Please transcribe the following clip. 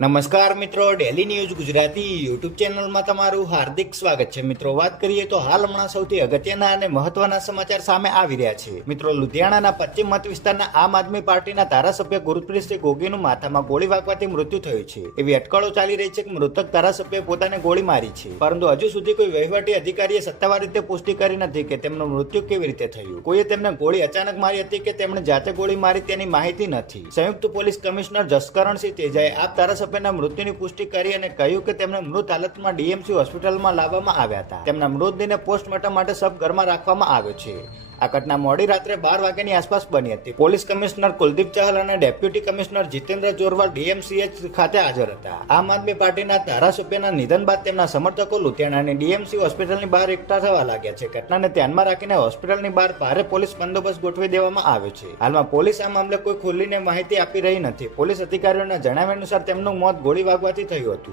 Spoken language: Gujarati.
નમસ્કાર મિત્રો, ડેલી ન્યૂઝ ગુજરાતી યુટ્યુબ ચેનલમાં તમારું હાર્દિક સ્વાગત છે. મિત્રો, વાત કરીએ તો હાલ હમણાં સૌથી અગત્યના અને મહત્વના સમાચાર સામે આવી રહ્યા છે. મિત્રો, લુધિયાણાના પશ્ચિમ મત વિસ્તારના આમ આદમી પાર્ટીના ધારાસભ્ય ગુરપ્રીતસિંહ ગોગીનું માથામાં ગોળી વાગવાથી મૃત્યુ થયું છે. એવી અટકળો ચાલી રહી છે કે મૃતક ધારાસભ્યએ પોતાને ગોળી મારી છે, પરંતુ હજુ સુધી કોઈ વહીવટી અધિકારીએ સત્તાવાર રીતે પુષ્ટિ કરી નથી કે તેમનું મૃત્યુ કેવી રીતે થયું. કોઈએ તેમને ગોળી અચાનક મારી હતી કે તેમણે જાતે ગોળી મારી તેની માહિતી નથી. સંયુક્ત પોલીસ કમિશનર જસકરણસિંહ તેજાએ આપ ધારાસભ્ય મૃત્યુની પુષ્ટિ કરી અને કહ્યું કે તેમને મૃત હાલતમાં ડીએમસી હોસ્પિટલમાં લાવવામાં આવ્યા હતા. તેમના મૃતદેહને પોસ્ટમોર્ટમ માટે સબઘરમાં રાખવામાં આવ્યો છે. આ ઘટના મોડી રાત્રે 12 વાગ્યાની આસપાસ બની હતી. પોલીસ કમિશનર કુલદીપ ચહલ અને ડેપ્યુટી કમિશનર જીતેન્દ્ર જોરવાલ ડીએમસીએચ ખાતે હાજર હતા. આમ આદમી પાર્ટીના ધારાસભ્યના નિધન બાદ તેમના સમર્થકો લુધિયાણાની ડીએમસી હોસ્પિટલની બહાર એકઠા થવા લાગ્યા છે. ઘટનાને ધ્યાનમાં રાખીને હોસ્પિટલની બહાર ભારે પોલીસ બંદોબસ્ત ગોઠવી દેવામાં આવ્યો છે. હાલમાં પોલીસ આ મામલે કોઈ ખુલ્લીને માહિતી આપી રહી નથી. પોલીસ અધિકારીઓના જણાવ્યા અનુસાર તેમનું મોત ગોળી વાગવાથી થયું હતું.